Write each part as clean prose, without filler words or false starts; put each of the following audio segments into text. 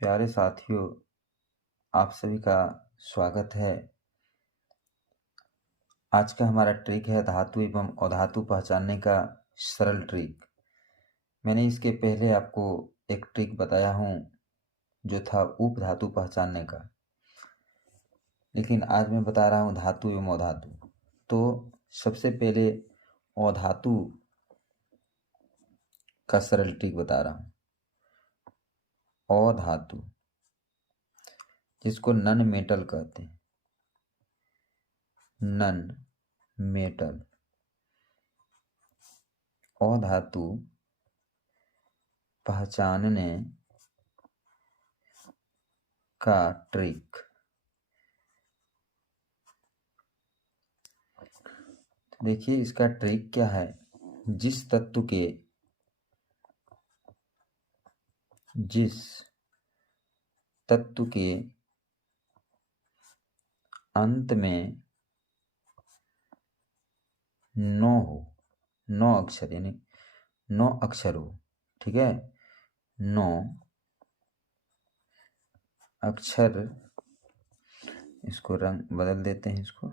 प्यारे साथियों, आप सभी का स्वागत है। आज का हमारा ट्रिक है धातु एवं अधातु पहचानने का सरल ट्रिक। मैंने इसके पहले आपको एक ट्रिक बताया हूँ जो था उपधातु पहचानने का, लेकिन आज मैं बता रहा हूँ धातु एवं अधातु। तो सबसे पहले अधातु का सरल ट्रिक बता रहा हूँ। अधातु जिसको नन मेटल कहते हैं, नन मेटल अधातु पहचानने का ट्रिक। देखिए इसका ट्रिक क्या है। जिस तत्व के अंत में 9 हो, 9 अक्षर यानी 9 अक्षर हो, ठीक है, 9 अक्षर, इसको रंग बदल देते हैं, इसको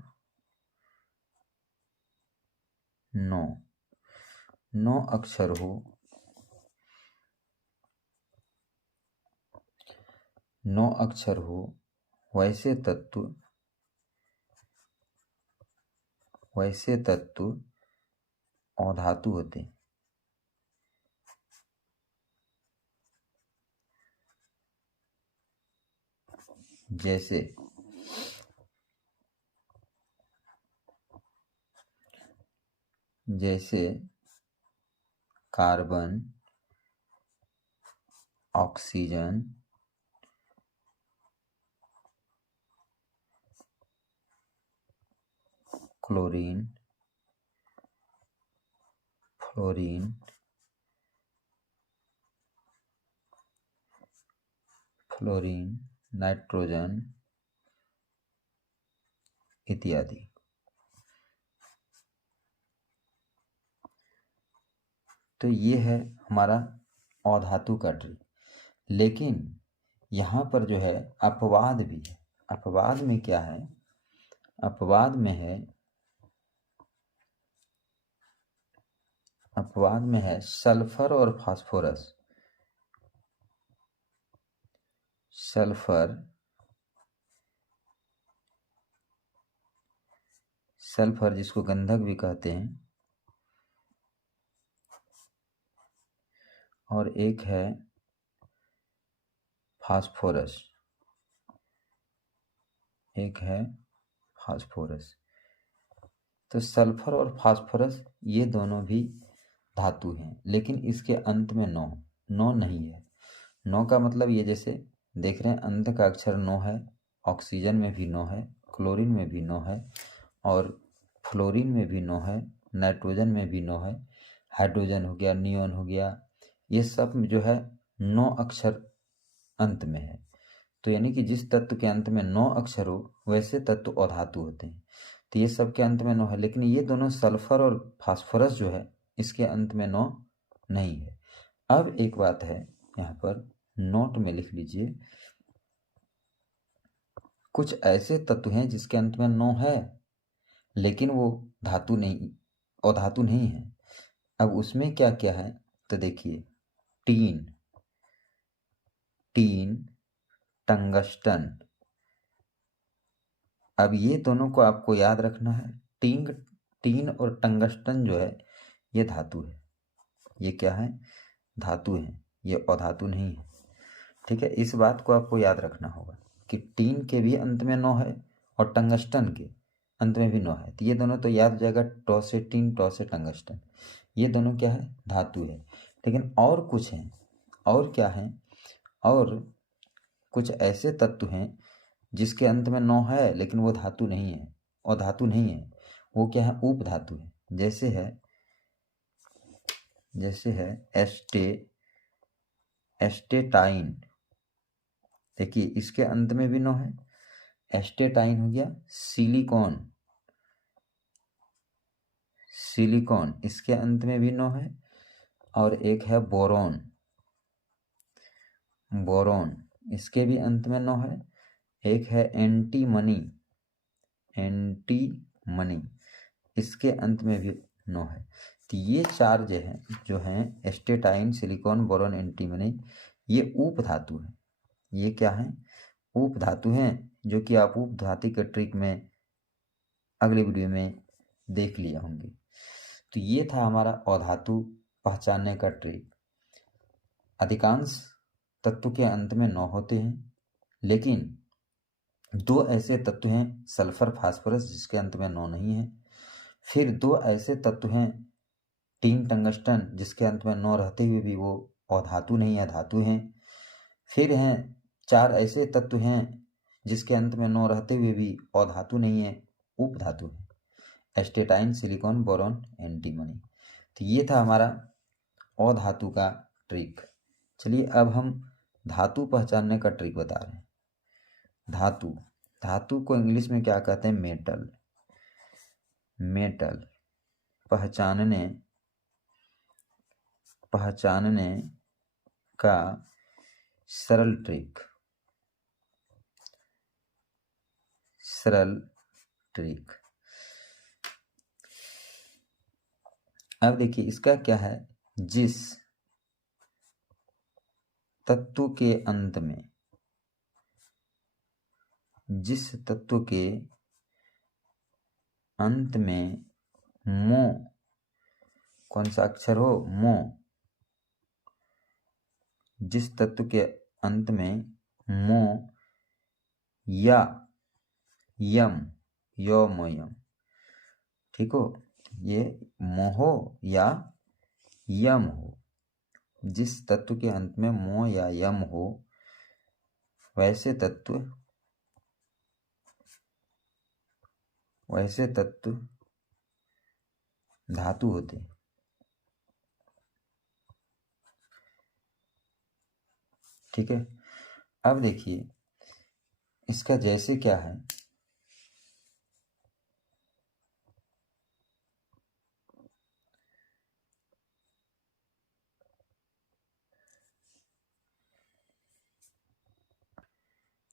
9 अक्षर हो, 9 अक्षर हो, वैसे तत्व अधातु होते हैं। जैसे carbon, oxygen, chlorine, fluorine, nitrogen इत्यादि। तो ये है हमारा अधातु का ट्रिक। लेकिन यहाँ पर जो है अपवाद भी है। अपवाद में क्या है? अपवाद में है सल्फर और फास्फोरस। सल्फर जिसको गंधक भी कहते हैं, और एक है फास्फोरस, तो सल्फर और फास्फोरस ये दोनों भी धातु हैं, लेकिन इसके अंत में 9 नहीं है। 9 का मतलब ये जैसे देख रहे हैं अंत का अक्षर 9 है, ऑक्सीजन में भी 9 है, क्लोरीन में भी 9 है, और फ्लोरीन में भी 9 है, नाइट्रोजन में भी 9 है, हाइड्रोजन हो गया, नियोन हो गया, ये सब जो है 9 अक्षर अंत में है। तो यानी कि जिस तत्व के अंत में 9 अक्षर हो वैसे तत्व अधातु होते हैं। तो ये सब के अंत में 9 है, लेकिन ये दोनों सल्फर और फास्फोरस जो है इसके अंत में 9 नहीं है। अब एक बात है, यहाँ पर नोट में लिख लीजिए, कुछ ऐसे तत्व हैं जिसके अंत में 9 है लेकिन वो अधातु नहीं है। अब उसमें क्या क्या है तो देखिए, टीन, टंगस्टन। अब ये दोनों को आपको याद रखना है। टीन और टंगस्टन जो है ये धातु है। ये क्या है? धातु है, ये अधातु नहीं है। ठीक है, इस बात को आपको याद रखना होगा कि टीन के भी अंत में 9 है और टंगस्टन के अंत में भी 9 है। तो ये दोनों तो याद हो जाएगा, टॉ से टीन, टॉ से टंगस्टन, ये दोनों क्या है? धातु है। लेकिन और कुछ हैं, और क्या है? और कुछ ऐसे तत्व हैं जिसके अंत में 9 है लेकिन वो धातु नहीं है, और धातु नहीं है, वो क्या है? उपधातु है। जैसे है एस्टेटाइन। देखिए इसके अंत में भी 9 है, एस्टेटाइन हो गया। सिलिकॉन, इसके अंत में भी 9 है, और एक है बोरॉन। इसके भी अंत में 9 है। एक है एंटीमनी, एंटीमनी, इसके अंत में भी 9 है। तो ये 4 जो हैं एस्टेटाइन, सिलिकॉन, बोरॉन, एंटीमनी, ये उप धातु है। ये क्या है? उप धातु हैं, जो कि आप उप धातु के ट्रिक में अगले वीडियो में देख लिए होंगे। तो ये था हमारा अधातु पहचानने का ट्रिक। अधिकांश तत्व के अंत में 9 होते हैं, लेकिन 2 ऐसे तत्व हैं सल्फर फास्फोरस जिसके अंत में 9 नहीं है। फिर 2 ऐसे तत्व हैं टीन टंगस्टन जिसके अंत में 9 रहते हुए भी वो अधातु नहीं है, धातु हैं। फिर हैं 4 ऐसे तत्व हैं जिसके अंत में 9 रहते हुए भी अधातु नहीं है, उपधातु है। Astatine, silicon, boron, antimony. तो ये था हमारा अधातु का ट्रिक। चलिए अब हम धातु पहचानने का ट्रिक बता रहे हैं। धातु, धातु को इंग्लिश में क्या कहते हैं? मेटल। मेटल पहचानने का सरल ट्रिक, सरल ट्रिक। अब देखिए इसका क्या है, जिस तत्व के अंत में, जिस तत्व के अंत में मो, कौन सा अक्षर हो? मो। जिस तत्व के अंत में मो या यम, यो मोयम, ठीक हो, ये मोहो या यम हो। जिस तत्व के अंत में मो या यम हो वैसे तत्व धातु होते हैं। ठीक है। अब देखिए इसका जैसे क्या है,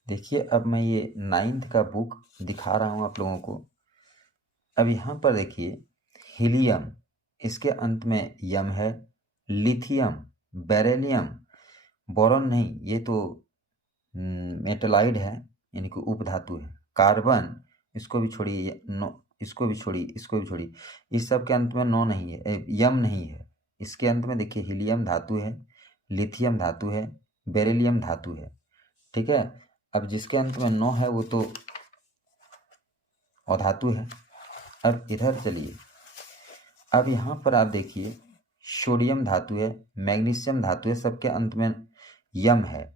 देखिए अब मैं ये 9th का बुक दिखा रहा हूं आप लोगों को। अब यहां पर देखिए हीलियम, इसके अंत में यम है। लिथियम, बेरिलियम, बोरॉन नहीं, ये तो मेटलाइड है, यानी कि उपधातु है। कार्बन, इसको भी छोड़िए, इसको भी छोड़िए, इसको भी छोड़िए, इस सब के अंत में 9 नहीं है, यम नहीं है। इसके अंत में देखिए हीलियम धातु है, लिथियम धातु है, बेरिलियम धातु है। ठीक है। अब जिसके अंत में 9 है वो तो अधातु है। अब इधर चलिए, अब यहाँ पर आप देखिए सोडियम धातु है, मैग्नीशियम धातु है, सबके अंत में यम है।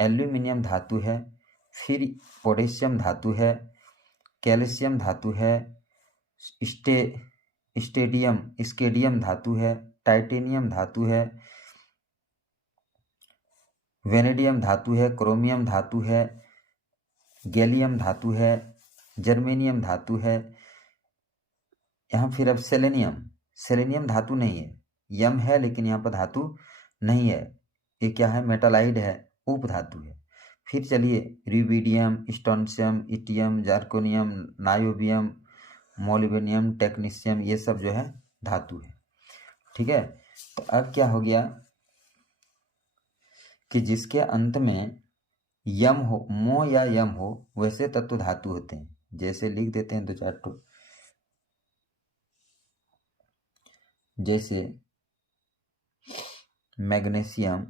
एल्यूमिनियम धातु है, फिर पोटेशियम धातु है, कैल्शियम धातु है, स्केडियम धातु है, टाइटेनियम धातु है, वेनेडियम धातु है, क्रोमियम धातु है, गैलियम धातु है, जर्मेनियम धातु है। यहाँ फिर अब सेलेनियम धातु नहीं है, यम है लेकिन यहाँ पर धातु नहीं है। ये क्या है? मेटालाइड है, उप धातु है। फिर चलिए rubidium, strontium, yttrium, zirconium, niobium, molybdenum, technetium, ये सब जो है धातु है। ठीक है। तो अब क्या हो गया कि जिसके अंत में यम हो, मो या यम हो, वैसे तत्व धातु होते हैं। जैसे लिख देते हैं 2-4 ठो, जैसे magnesium,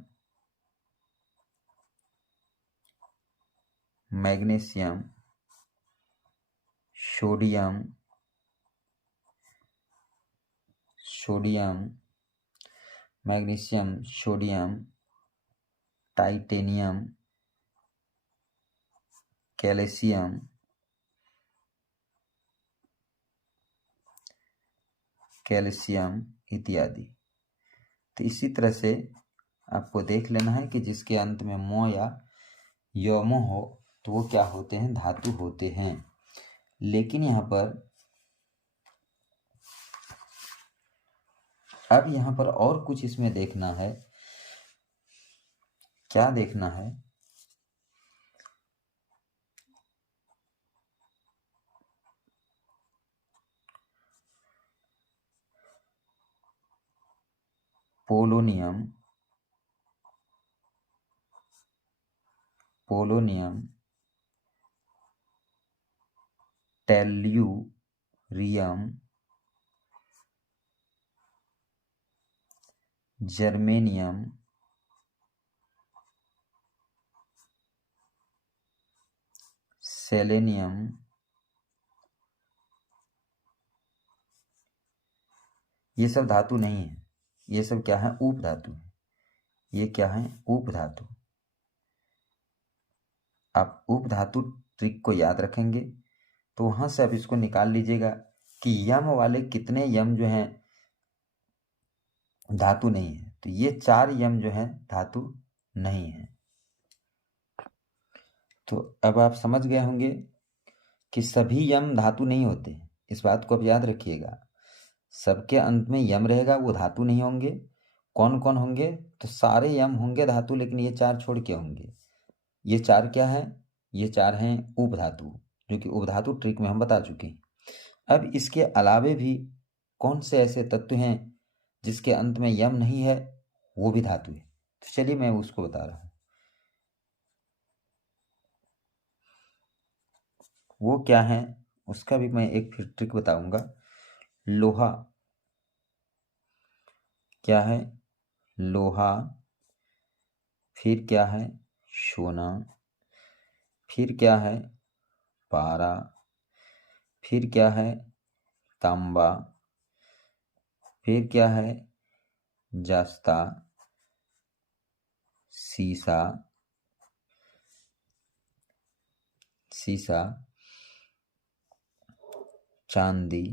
sodium, magnesium, sodium, titanium, calcium इत्यादि। तो इसी तरह से आपको देख लेना है कि जिसके अंत में मो या यमो हो तो वो क्या होते हैं? धातु होते हैं। लेकिन यहाँ पर अब यहाँ पर और कुछ इसमें देखना है। क्या देखना है पोलोनियम टेल्यूरियम जर्मेनियम सेलेनियम ये सब धातु नहीं है, ये सब क्या है? उप धातु है। ये क्या है? उप धातु। आप उप धातु ट्रिक को याद रखेंगे तो वहां से आप इसको निकाल लीजिएगा कि यम वाले कितने यम जो हैं धातु नहीं है। तो ये 4 यम जो है धातु नहीं है। तो अब आप समझ गए होंगे कि सभी यम धातु नहीं होते। इस बात को आप याद रखिएगा, सबके अंत में यम रहेगा, वो धातु नहीं होंगे। कौन कौन होंगे? तो सारे यम होंगे धातु, लेकिन ये 4 छोड़ के होंगे। ये 4 क्या है? ये 4 हैं उप धातु, जो कि उप धातु ट्रिक में हम बता चुके हैं। अब इसके अलावे भी कौन से ऐसे तत्व हैं जिसके अंत में यम नहीं है, वो भी धातु है? तो चलिए मैं उसको बता रहा हूं। वो क्या है उसका भी मैं एक फिर ट्रिक बताऊंगा। लोहा क्या है? लोहा। फिर क्या है? सोना। फिर क्या है? पारा। फिर क्या है? तांबा। फिर क्या है? जस्ता। सीसा। चांदी।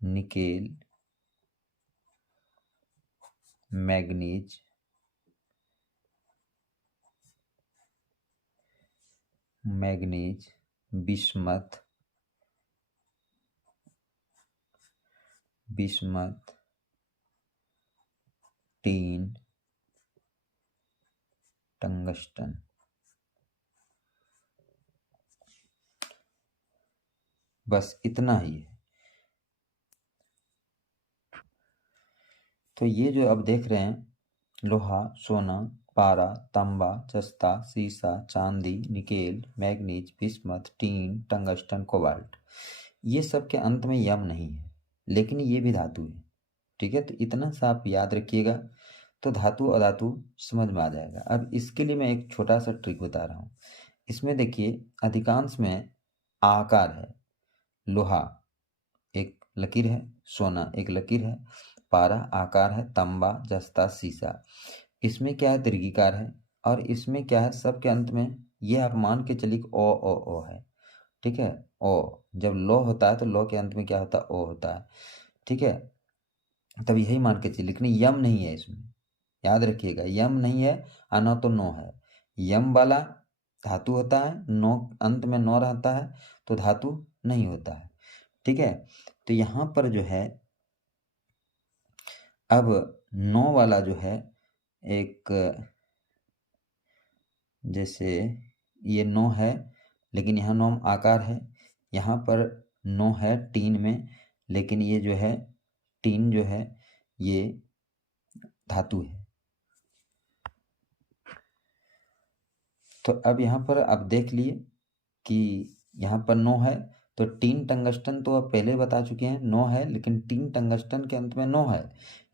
Nickel. Manganese. Bismuth. Tin. Tungsten. बस इतना ही है। तो ये जो अब देख रहे हैं, लोहा, सोना, पारा, तांबा, जस्ता, सीसा, चांदी, nickel, manganese, bismuth, tin, tungsten, cobalt, ये सब के अंत में यम नहीं है, लेकिन ये भी धातु है। ठीक है, तो इतना सा आप याद रखिएगा तो धातु अधातु समझ में आ जाएगा। अब इसके लिए मैं एक छोटा सा ट्रिक बता रहा हूँ। इसमें देखिए, अधिकांश में आकार है। लोहा एक लकीर है, सोना एक लकीर है, पारा आकार है, तांबा, जस्ता, सीसा इसमें क्या है? दीर्घिकार है। और इसमें क्या है? सबके अंत में ये आप मान के चलिए ओ है। ठीक है, ओ जब लो होता है तो लो के अंत में क्या होता है? ओ होता है। ठीक है, तब यही मान के चलिए, लेकिन यम नहीं है इसमें। याद रखिएगा, यम नहीं है और न तो नो है। यम वाला धातु होता है, नो अंत में नो रहता है तो धातु नहीं होता है। ठीक है, तो यहाँ पर जो है अब नो वाला जो है, एक जैसे ये नो है, लेकिन यहाँ नो आकार है। यहाँ पर नो है टीन में, लेकिन ये जो है टीन जो है ये धातु है। तो अब यहाँ पर आप देख लिए कि यहाँ पर नो है, तो टीन टंगस्टन तो आप पहले बता चुके हैं नो है, लेकिन टीन टंगस्टन के अंत में नो है,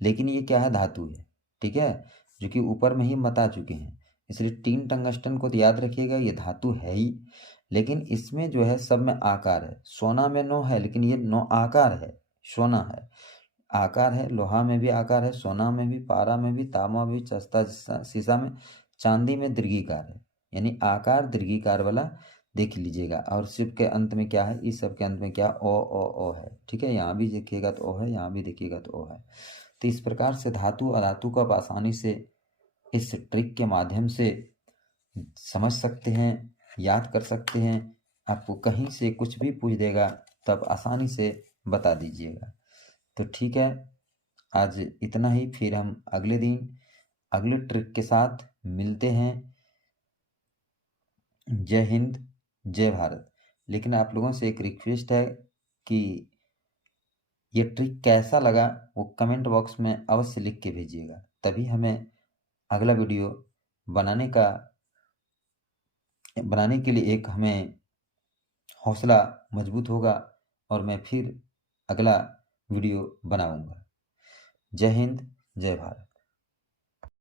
लेकिन ये क्या है? धातु है। ठीक है, जो कि ऊपर में ही बता चुके हैं। इसलिए टीन टंगस्टन को तो याद रखिएगा, ये धातु है ही, लेकिन इसमें जो है सब में आकार है। सोना में नो है, लेकिन ये नो आकार है, सोना है आकार है। लोहा में भी आकार है, सोना में भी, पारा में भी, तांबा में भी, जस्ता, सीसा में, चांदी में दीर्घिकार है। यानी आकार दीर्घिकार वाला देख लीजिएगा। और सिर्फ के अंत में क्या है? इस सब के अंत में क्या? ओ है। ठीक है, यहाँ भी देखिएगा तो ओ है, यहाँ भी देखिएगा तो ओ है। तो इस प्रकार से धातु अधातु को आप आसानी से इस ट्रिक के माध्यम से समझ सकते हैं, याद कर सकते हैं। आपको कहीं से कुछ भी पूछ देगा तब आसानी से बता दीजिएगा। तो ठीक है, आज इतना ही। फिर हम अगले दिन अगले ट्रिक के साथ मिलते हैं। जय हिंद, जय भारत। लेकिन आप लोगों से एक रिक्वेस्ट है कि ये ट्रिक कैसा लगा वो कमेंट बॉक्स में अवश्य लिख के भेजिएगा, तभी हमें अगला वीडियो बनाने के लिए एक हमें हौसला मजबूत होगा और मैं फिर अगला वीडियो बनाऊंगा। जय हिंद, जय भारत।